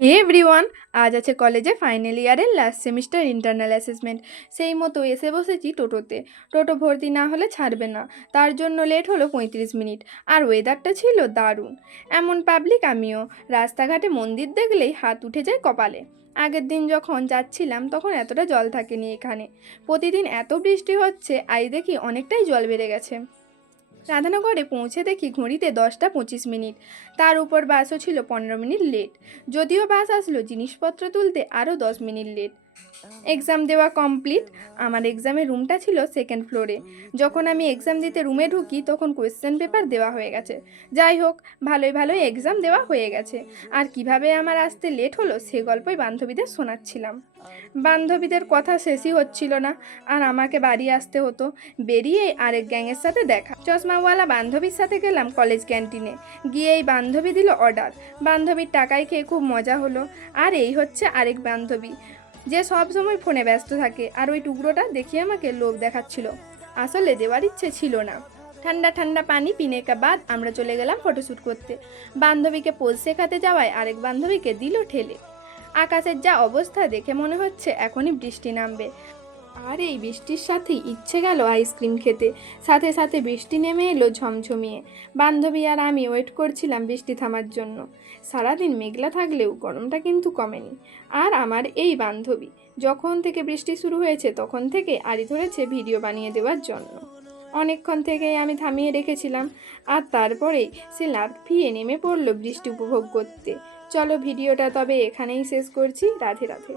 হে everyone, আজ আছে কলেজে ফাইনাল ইয়ারের লাস্ট সেমিস্টার ইন্টারনাল অ্যাসেসমেন্ট। সেই মতো এসে বসেছি টোটোতে। টোটো ভর্তি না হলে ছাড়বে না, তার জন্য লেট হলো 35 মিনিট। আর ওয়েদারটা ছিল দারুণ। এমন পাবলিক আমিও, রাস্তাঘাটে মন্দির দেখলেই হাত উঠে যায় কপালে। আগের দিন যখন যাচ্ছিলাম তখন এতটা জল থাকেনি এখানে। প্রতিদিন এত বৃষ্টি হচ্ছে, আই দেখি অনেকটাই জল বেড়ে গেছে। রাধানগরে পৌঁছে দেখি ঘড়িতে 10টা 25 মিনিট। তার উপর বাসও ছিল 15 মিনিট লেট। যদিও বাস আসলো জিনিসপত্র তুলতে আরও 10 মিনিট লেট। এক্সাম দেওয়া কমপ্লিট। আমার এক্সামের রুমটা ছিল সেকেন্ড ফ্লোরে। যখন আমি এক্সাম দিতে রুমে ঢুকি তখন কোয়েশ্চেন পেপার দেওয়া হয়ে গেছে। যাই হোক, ভালোই ভালোই এক্সাম দেওয়া হয়ে গেছে। আর কিভাবে আমার আসতে লেট হলো সে গল্পই বান্ধবীদের শোনাচ্ছিলাম। বান্ধবীদের কথা শেষই হচ্ছিল না, আর আমাকে বাড়ি আসতে হতো। বেরিয়ে আরেক গ্যাংয়ের সাথে দেখা, চশমাওয়ালা বান্ধবীর সাথে গেলাম কলেজ ক্যান্টিনে। গিয়েই বান্ধবী দিল অর্ডার। বান্ধবীর টাকায় খেয়ে খুব মজা হলো। আর এই হচ্ছে আরেক বান্ধবী, যে সব সময় ফোনে ব্যস্ত থাকে আর ওই টুকরোটা দেখিয়ে আমাকে লোভ দেখাচ্ছিল। আসলে দেওয়ার ইচ্ছে ছিল না। ঠান্ডা ঠান্ডা পানি পিনে কা বাদ আমরা চলে গেলাম ফটোশ্যুট করতে। বান্ধবীকে পোজ শেখাতে যাওয়ায় আরেক বান্ধবীকে দিল ঠেলে। আকাশের যা অবস্থা দেখে মনে হচ্ছে এখনই বৃষ্টি নামবে। আর এই বৃষ্টির সাথেই ইচ্ছে গেল আইসক্রিম খেতে। সাথে সাথে বৃষ্টি নেমে এলো ঝমঝমিয়ে। বান্ধবী আর আমি ওয়েট করছিলাম বৃষ্টি থামার জন্য। সারাদিন মেঘলা থাকলেও গরমটা কিন্তু কমেনি। আর আমার এই বান্ধবী যখন থেকে বৃষ্টি শুরু হয়েছে তখন থেকে আড়ি ধরেছে ভিডিও বানিয়ে দেওয়ার জন্য। অনেকক্ষণ থেকেই আমি থামিয়ে রেখেছিলাম, আর তারপরেই সে লাফিয়ে নেমে পড়লো বৃষ্টি উপভোগ করতে। চলো ভিডিওটা তবে এখানেই শেষ করছি। রাধে রাধে।